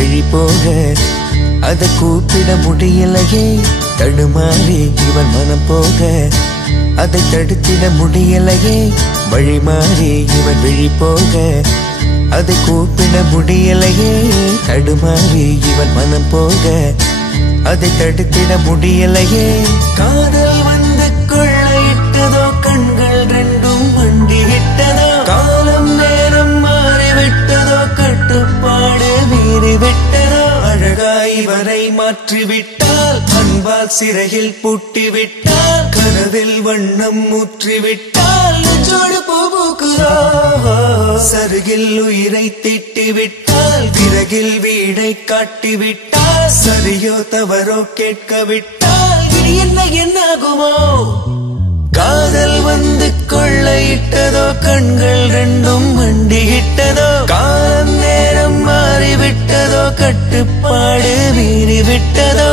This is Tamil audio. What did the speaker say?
விழி போக அதை கூப்பிட முடியலையே தடுமாறி இவன் மனம் போக அதை தடுத்திட முடியலையே வழி மாறி இவன் விழி போக அதை கூப்பிட முடியலையே தடுமாறி இவன் மனம் போக அதை தடுத்திட முடியலையே காதல் வந்து கொள்ளையிட்டதோ கண்கள் ரெண்டும் மண்டிவிட்டதோ காலம் நேரம் மாறிவிட்டதோ கட்டுப்பாடு மீறிவிட்டதோ அழகாய் இவரை மாற்றிவிட்டால் அன்பால் சிறையில் பூட்டிவிட்டால் கனவில் வண்ணம் ஊற்றிவிட்டால் நெஞ்சோடு பூ பூக்குதோ சருகில் உயிரை தீட்டிவிட்டால் விறகில் வீடை காட்டிவிட்டால் சரியோ தவறோ கேட்க விட்டால் இனி என்னாகுமோ காதல் வந்து கொள்ளையிட்டதோ கண்கள் ரெண்டும் மண்டியிட்டதோ காலம் நேரம் மாறிவிட்டதோ கட்டுப்பாடு மீறிவிட்டதோ